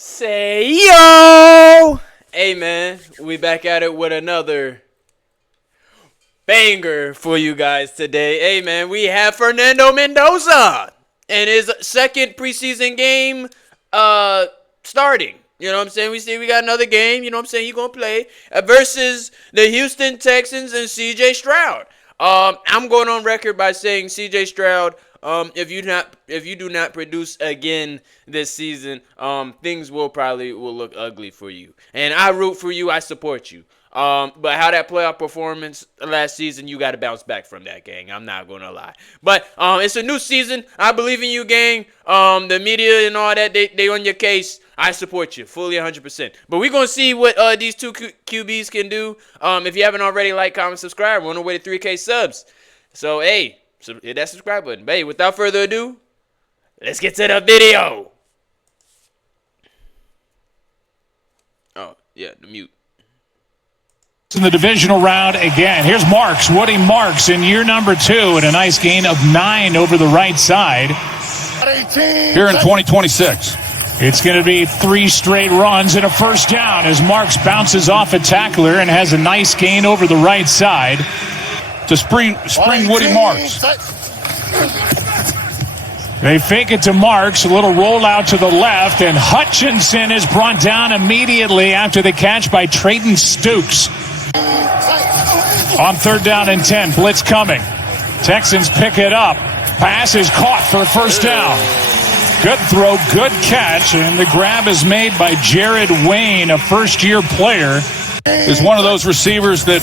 Say yo! Hey man, we back at it with another banger for you guys today. Hey man, we have Fernando Mendoza and his second preseason game starting. You know what I'm saying? We got another game, you know what I'm saying, he's going to play versus the Houston Texans and CJ Stroud. I'm going on record by saying CJ Stroud, if you do not produce again this season, things will look ugly for you. And I root for you, I support you. But how that playoff performance last season, you got to bounce back from that, gang. I'm not going to lie. But it's a new season. I believe in you, gang. The media and all that, they on your case. I support you fully 100%. But we're going to see what these two QBs can do. If you haven't already, like, comment, subscribe. We're on the way to 3K subs. So, hey, hit that subscribe button. Hey, without further ado, let's get to the video. Oh, yeah, the mute. In the divisional round again. Here's Marks, Woody Marks in year number 2 and a nice gain of 9 over the right side. Here in 2026. It's going to be 3 straight runs and a first down as Marks bounces off a tackler and has a nice gain over the right side. To spring Woody Marks. They fake it to Marks, a little rollout to the left, and Hutchinson is brought down immediately after the catch by Trayton Stukes. On 3rd down and 10, blitz coming. Texans pick it up. Pass is caught for a first down. Good throw, good catch, and the grab is made by Jared Wayne, a first-year player. Is one of those receivers that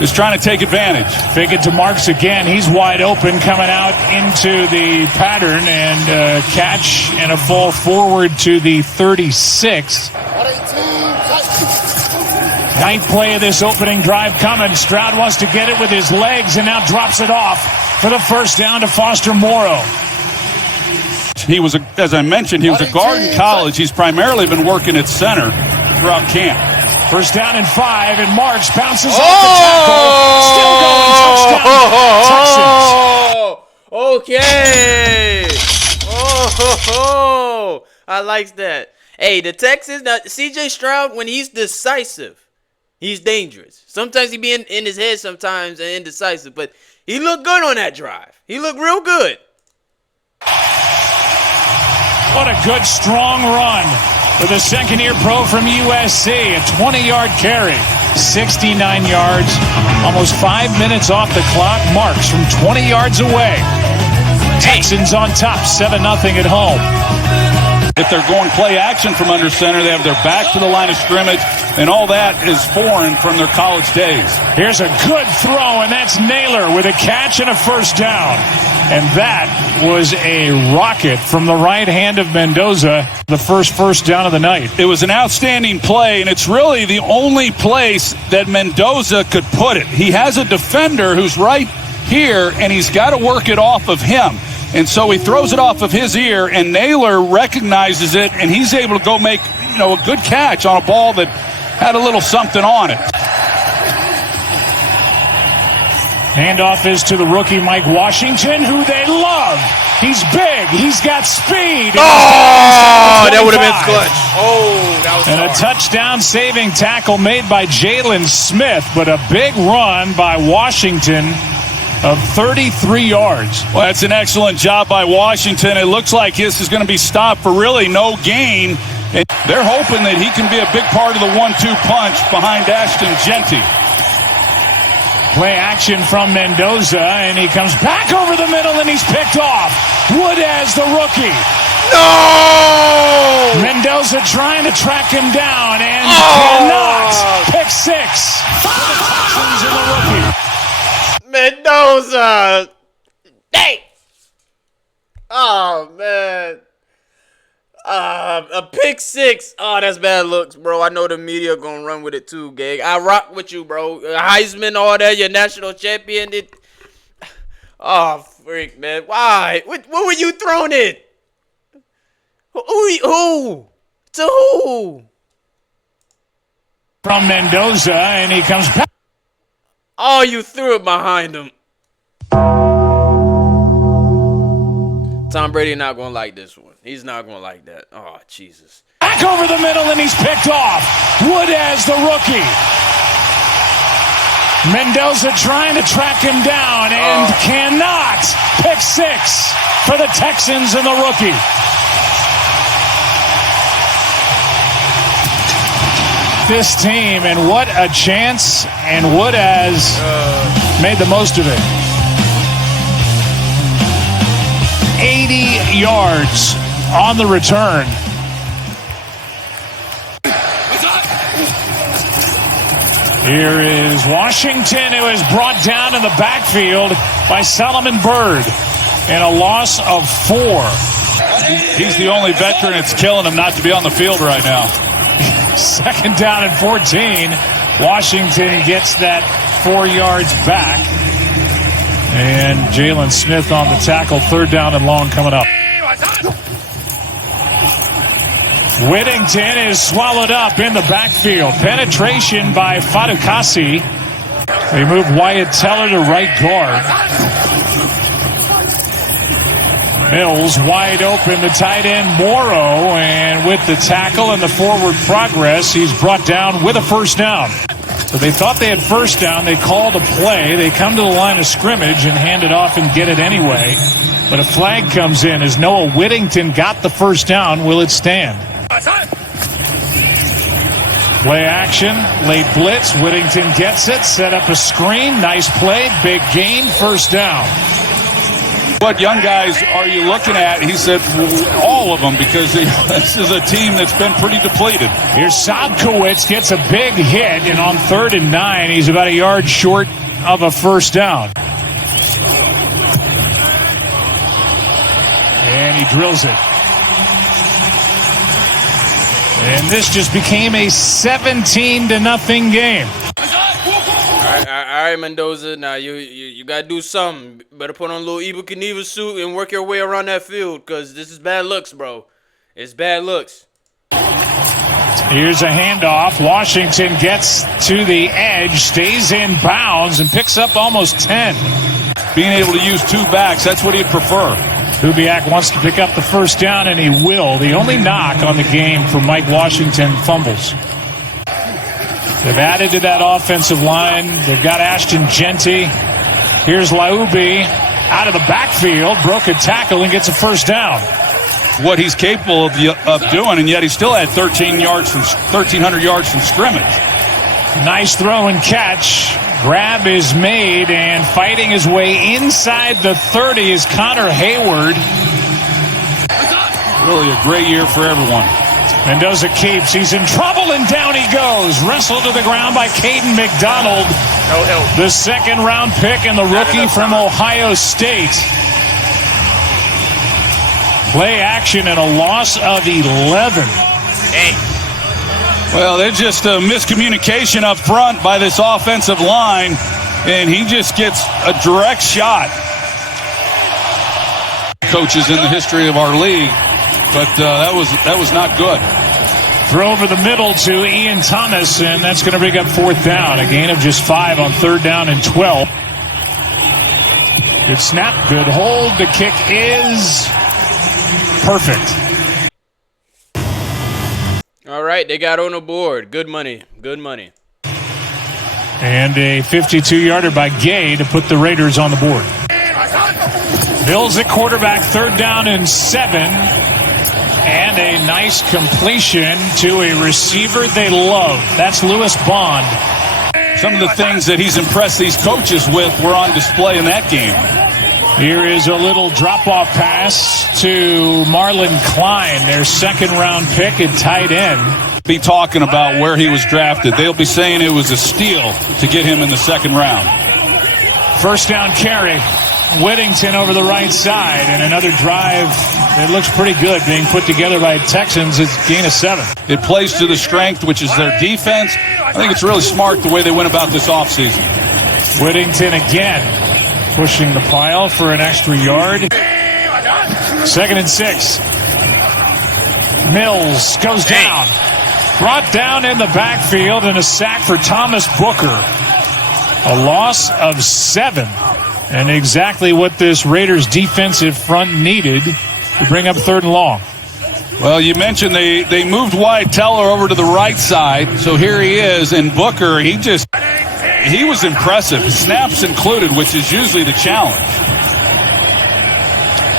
is trying to take advantage. Fake it to Marks again. He's wide open, coming out into the pattern, and catch and a fall forward to the 36. Ninth play of this opening drive coming. Stroud wants to get it with his legs and now drops it off for the first down to Foster Morrow. He was, as I mentioned, he was a guard in college. He's primarily been working at center throughout camp. First down and 5, and Marks bounces off the tackle. Still going, touchdown. Texans. Okay. I like that. Hey, the Texans, now, CJ Stroud, when he's decisive, he's dangerous. Sometimes he be in his head sometimes and indecisive, but he looked good on that drive. He looked real good. What a good, strong run for the second-year pro from USC. A 20-yard carry, 69 yards, almost 5 minutes off the clock. Marks from 20 yards away. Texans on top, 7-0 at home. If they're going play action from under center, they have their back to the line of scrimmage, and all that is foreign from their college days. Here's a good throw, and that's Naylor with a catch and a first down. And that was a rocket from the right hand of Mendoza, the first down of the night. It was an outstanding play, and it's really the only place that Mendoza could put it. He has a defender who's right here, and he's got to work it off of him. And so he throws it off of his ear, and Naylor recognizes it, and he's able to go make, a good catch on a ball that had a little something on it. Handoff is to the rookie Mike Washington, who they love. He's big. He's got speed. That would have been clutch. That was and hard. A touchdown-saving tackle made by Jalen Smith, but a big run by Washington of 33 yards. Well, that's an excellent job by Washington. It looks like this is going to be stopped for really no gain. And they're hoping that he can be a big part of the 1-2 punch behind Ashton Genty. Play action from Mendoza, and he comes back over the middle, and he's picked off. Wood as the rookie. No! Mendoza trying to track him down, and cannot. Pick 6 for the Texans and the rookie. Mendoza! Hey! Oh, man. A pick 6. Oh, that's bad looks, bro. I know the media gonna run with it too, gang. I rock with you, bro. Heisman, all that, your national champion. Oh, freak, man. Why? What were you throwing it? Who? To who? From Mendoza, and he comes back. Oh, you threw it behind him. Tom Brady not going to like this one. He's not going to like that. Oh, Jesus. Back over the middle, and he's picked off. Wood as the rookie. Mendoza trying to track him down and cannot. Pick 6 for the Texans and the rookie. This team, and what a chance, and Wood has made the most of it. 80 yards on the return. Here is Washington, who is brought down in the backfield by Solomon Byrd, and a loss of 4. He's the only veteran it's killing him not to be on the field right now. 2nd down and 14. Washington gets that 4 yards back. And Jalen Smith on the tackle. 3rd down and long coming up. Whittington is swallowed up in the backfield. Penetration by Fatukasi. They move Wyatt Teller to right guard. Mills wide open, the tight end Morrow, and with the tackle and the forward progress, he's brought down with a 1st down. So they thought they had 1st down. They called a play. They come to the line of scrimmage and hand it off and get it anyway. But a flag comes in as Noah Whittington got the 1st down. Will it stand? Play action, late blitz. Whittington gets it, set up a screen. Nice play, big gain, 1st down. What young guys are you looking at? He said all of them, because this is a team that's been pretty depleted. Here's Sobkowitz, gets a big hit, and on 3rd and 9, he's about a yard short of a 1st down. And he drills it. And this just became a 17-0 game. All right, Mendoza. Now you gotta do something. Better put on a little Evel Knievel suit and work your way around that field, because this is bad looks, bro. It's bad looks. Here's a handoff. Washington gets to the edge, stays in bounds, and picks up almost 10. Being able to use 2 backs, that's what he'd prefer. Kubiak wants to pick up the 1st down, and he will. The only knock on the game for Mike Washington, fumbles. They've added to that offensive line. They've got Ashton Genty. Here's Laubi out of the backfield, broke a tackle, and gets a 1st down. What he's capable of doing, and yet he still had 1,300 yards from scrimmage. Nice throw and catch. Grab is made, and fighting his way inside the 30 is Connor Hayward. Really a great year for everyone. Mendoza keeps. He's in trouble, and down he goes. Wrestled to the ground by Caden McDonald. No help. The 2nd-round pick and the rookie from Ohio State. Play action and a loss of 11. Dang. Well, there's just a miscommunication up front by this offensive line, and he just gets a direct shot. Coaches in the history of our league, but that was not good. Throw over the middle to Ian Thomas, and that's going to bring up 4th down. A gain of just 5 on 3rd down and 12. Good snap, good hold. The kick is perfect. All right, they got on the board. Good money. Good money. And a 52-yarder by Gay to put the Raiders on the board. Bills at quarterback, 3rd down and 7. And a nice completion to a receiver they love. That's Lewis Bond. Some of the things that he's impressed these coaches with were on display in that game. Here is a little drop-off pass to Marlon Klein, their 2nd-round pick at tight end. Be talking about where he was drafted. They'll be saying it was a steal to get him in the 2nd round. 1st down carry. Whittington over the right side, and another drive that looks pretty good being put together by Texans. It's gain of 7. It plays to the strength, which is their defense. I think it's really smart the way they went about this offseason. Whittington again pushing the pile for an extra yard. 2nd and 6. Mills goes down. Brought down in the backfield, and a sack for Thomas Booker. A loss of 7. And exactly what this Raiders defensive front needed to bring up 3rd and long. Well, you mentioned they moved Wyatt Teller over to the right side, so here he is. And Booker, he was impressive, snaps included, which is usually the challenge.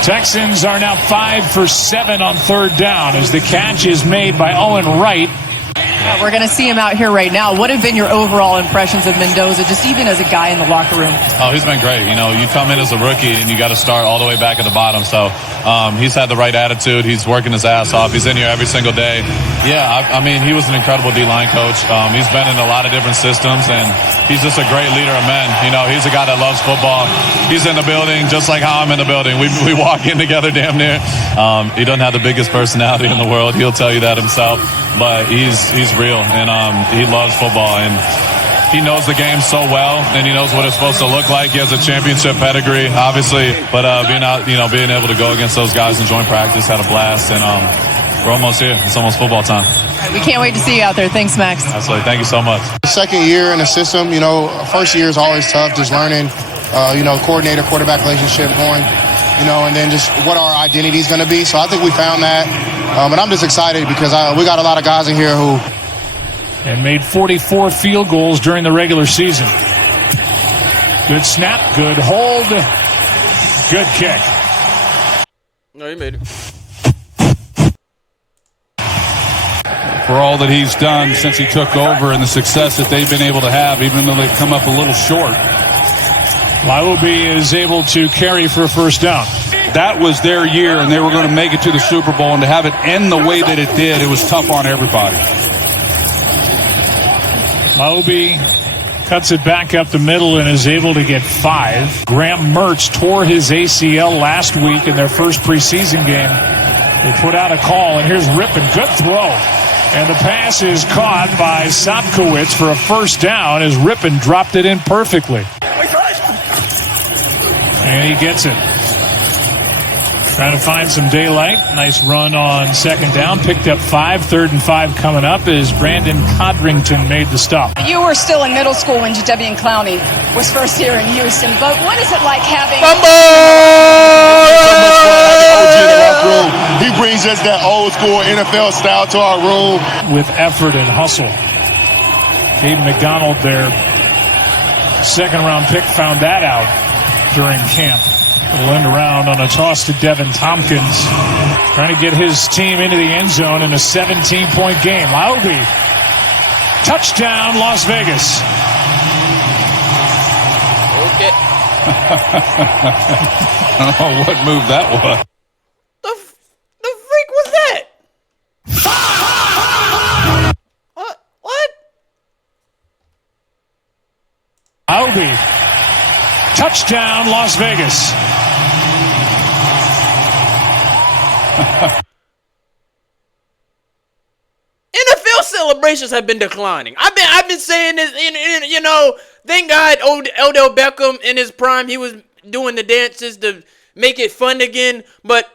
Texans are now 5 for 7 on 3rd down as the catch is made by Owen Wright. We're going to see him out here right now. What have been your overall impressions of Mendoza, just even as a guy in the locker room? Oh, he's been great. You know, you come in as a rookie and you got to start all the way back at the bottom. So he's had the right attitude. He's working his ass off. He's in here every single day. Yeah, I mean, he was an incredible D-line coach. He's been in a lot of different systems, and he's just a great leader of men. You know, he's a guy that loves football. He's in the building just like how I'm in the building. We walk in together damn near. He doesn't have the biggest personality in the world. He'll tell you that himself. But he's real, and he loves football, and he knows the game so well, and he knows what it's supposed to look like. He has a championship pedigree, obviously, but being able to go against those guys and join practice, had a blast, and we're almost here. It's almost football time. We can't wait to see you out there. Thanks, Max. Absolutely. Thank you so much. Second year in the system, you know, first year is always tough, just learning, coordinator-quarterback relationship going, you know, and then just what our identity is going to be. So I think we found that. And I'm just excited because we got a lot of guys in here who... And made 44 field goals during the regular season. Good snap, good hold, good kick. No, he made it. For all that he's done since he took over and the success that they've been able to have, even though they've come up a little short. Lyubi is able to carry for a 1st down. That was their year, and they were going to make it to the Super Bowl, and to have it end the way that it did, it was tough on everybody. Lyubi cuts it back up the middle and is able to get 5. Graham Mertz tore his ACL last week in their first preseason game. They put out a call, and here's Rippon. Good throw. And the pass is caught by Sopkowitz for a 1st down as Rippon dropped it in perfectly. And he gets it. Trying to find some daylight. Nice run on 2nd down. Picked up 5. 3rd and 5 coming up as Brandon Codrington made the stop. You were still in middle school when Jadeveon Clowney was first here in Houston, but what is it like having... He brings us that old school NFL style to our room. With effort and hustle. Gabe McDonald, their 2nd-round pick, found that out during camp. It'll end around on a toss to Devin Tompkins. Trying to get his team into the end zone in a 17-point game. Lyubi. Touchdown, Las Vegas. Okay. I don't know what move that was. The freak was that? What? Lyubi. Touchdown, Las Vegas. NFL celebrations have been declining. I've been saying this, you know, thank God Odell Beckham in his prime, he was doing the dances to make it fun again. But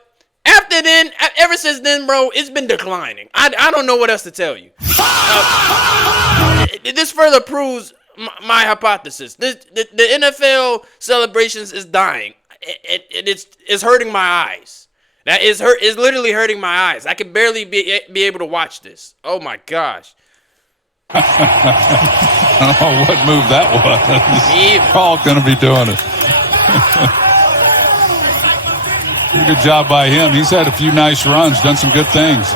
after then, ever since then, bro, it's been declining. I don't know what else to tell you. This further proves my hypothesis. The NFL celebrations is dying. It's hurting my eyes. That is literally hurting my eyes. I can barely be able to watch this. Oh my gosh. I don't know what move that was. We're all going to be doing it. Pretty good job by him. He's had a few nice runs, done some good things.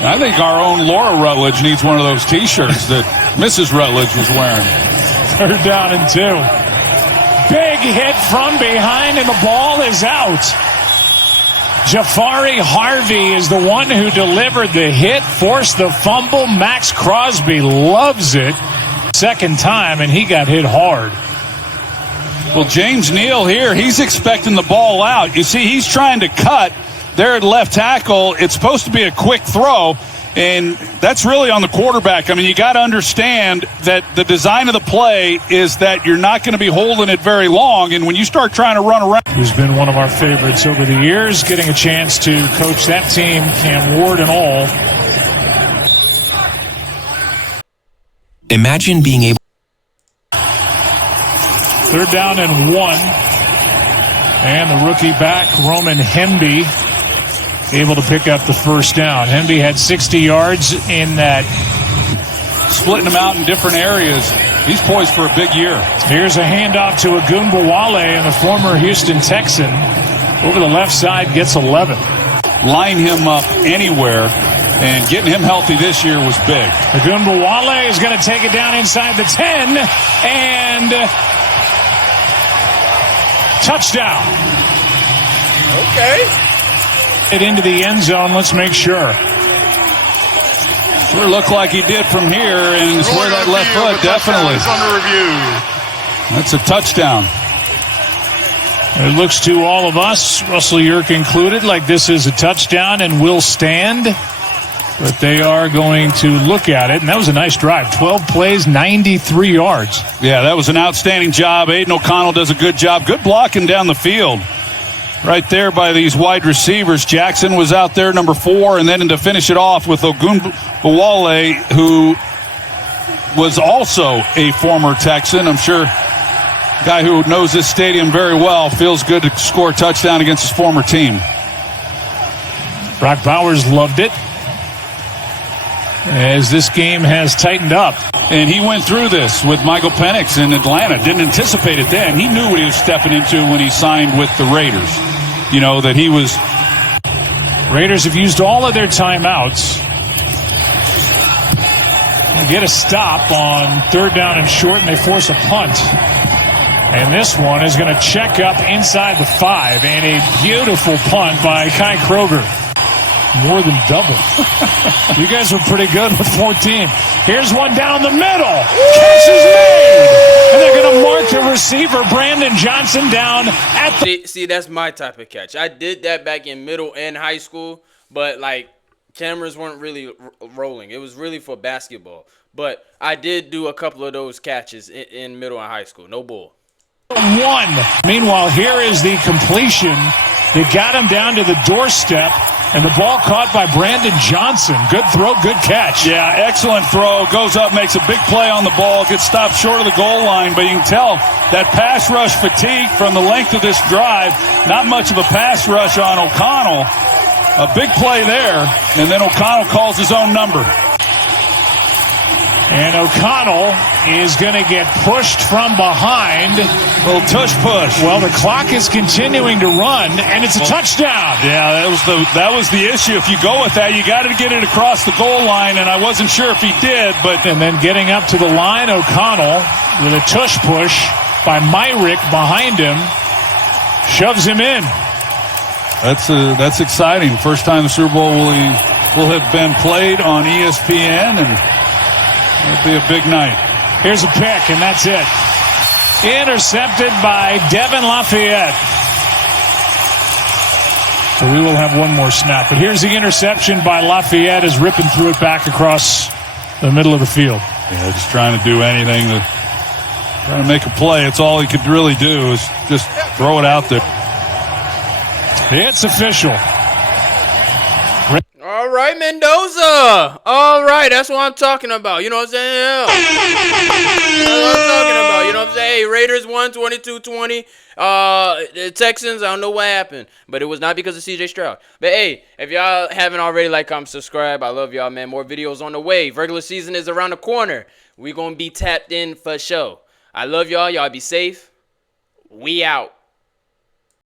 And I think our own Laura Rutledge needs one of those T-shirts that Mrs. Rutledge was wearing. 3rd down and 2. Big hit from behind, and the ball is out. Jafari Harvey is the one who delivered the hit, forced the fumble. Max Crosby loves it. 2nd time, and he got hit hard. Well, James Neal here, he's expecting the ball out. You see, he's trying to cut there at left tackle. It's supposed to be a quick throw, and that's really on the quarterback. I mean, you got to understand that the design of the play is that you're not going to be holding it very long, and when you start trying to run around. Who's been one of our favorites over the years, getting a chance to coach that team, Cam Ward and all. Imagine being able 3rd down and 1. And the rookie back, Roman Hemby, able to pick up the 1st down. Hemby had 60 yards in that. Splitting them out in different areas. He's poised for a big year. Here's a handoff to Agunbowale, and the former Houston Texan over the left side gets 11. Line him up anywhere, and getting him healthy this year was big. Agunbowale is going to take it down inside the 10, and touchdown. Okay. It into the end zone. Let's make sure. Sure looked like he did from here, and it's where that left foot, definitely. It's under review. That's a touchdown. It looks to all of us, Russell Yerk included, like this is a touchdown and will stand. But they are going to look at it, and that was a nice drive. 12 plays, 93 yards. Yeah, that was an outstanding job. Aiden O'Connell does a good job. Good blocking down the field. Right there by these wide receivers. Jackson was out there, number 4, and then to finish it off with Ogunbowale, who was also a former Texan. I'm sure a guy who knows this stadium very well, feels good to score a touchdown against his former team. Brock Bowers loved it, as this game has tightened up. And he went through this with Michael Penix in Atlanta. Didn't anticipate it then. He knew what he was stepping into when he signed with the Raiders. You know, that he was... Raiders have used all of their timeouts. They get a stop on 3rd down and short, and they force a punt. And this one is going to check up inside the 5. And a beautiful punt by Kai Kroger. More than double. You guys were pretty good with 14. Here's one down the middle. Catch is made. And they're going to mark the receiver, Brandon Johnson, down at the... See, that's my type of catch. I did that back in middle and high school, but, like, cameras weren't really rolling. It was really for basketball. But I did do a couple of those catches in middle and high school. No bull. 1. Meanwhile, here is the completion. They got him down to the doorstep, and the ball caught by Brandon Johnson. Good throw, good catch. Yeah, excellent throw. Goes up, makes a big play on the ball, gets stopped short of the goal line, but you can tell that pass rush fatigue from the length of this drive. Not much of a pass rush on O'Connell. A big play there, and then O'Connell calls his own number. And O'Connell is going to get pushed from behind. Little tush push. Well, the clock is continuing to run, and it's a touchdown. Yeah, that was the issue. If you go with that, you got to get it across the goal line, and I wasn't sure if he did. But and then getting up to the line, O'Connell with a tush push by Myrick behind him, shoves him in. That's exciting. First time the Super Bowl will have been played on ESPN, and it'll be a big night. Here's a pick, and that's it. Intercepted by Devin Lafayette. So we will have one more snap. But here's the interception by Lafayette, as ripping through it back across the middle of the field. Yeah, just trying to do anything, trying to make a play. It's all he could really do is just throw it out there. It's official. All right, Mendoza. All right, that's what I'm talking about. You know what I'm saying? Yeah. That's what I'm talking about. You know what I'm saying? Hey, Raiders won 22-20. The Texans, I don't know what happened, but it was not because of CJ Stroud. But hey, if y'all haven't already, like, comment, subscribe. I love y'all, man. More videos on the way. Regular season is around the corner. We're going to be tapped in for sure. I love y'all. Y'all be safe. We out.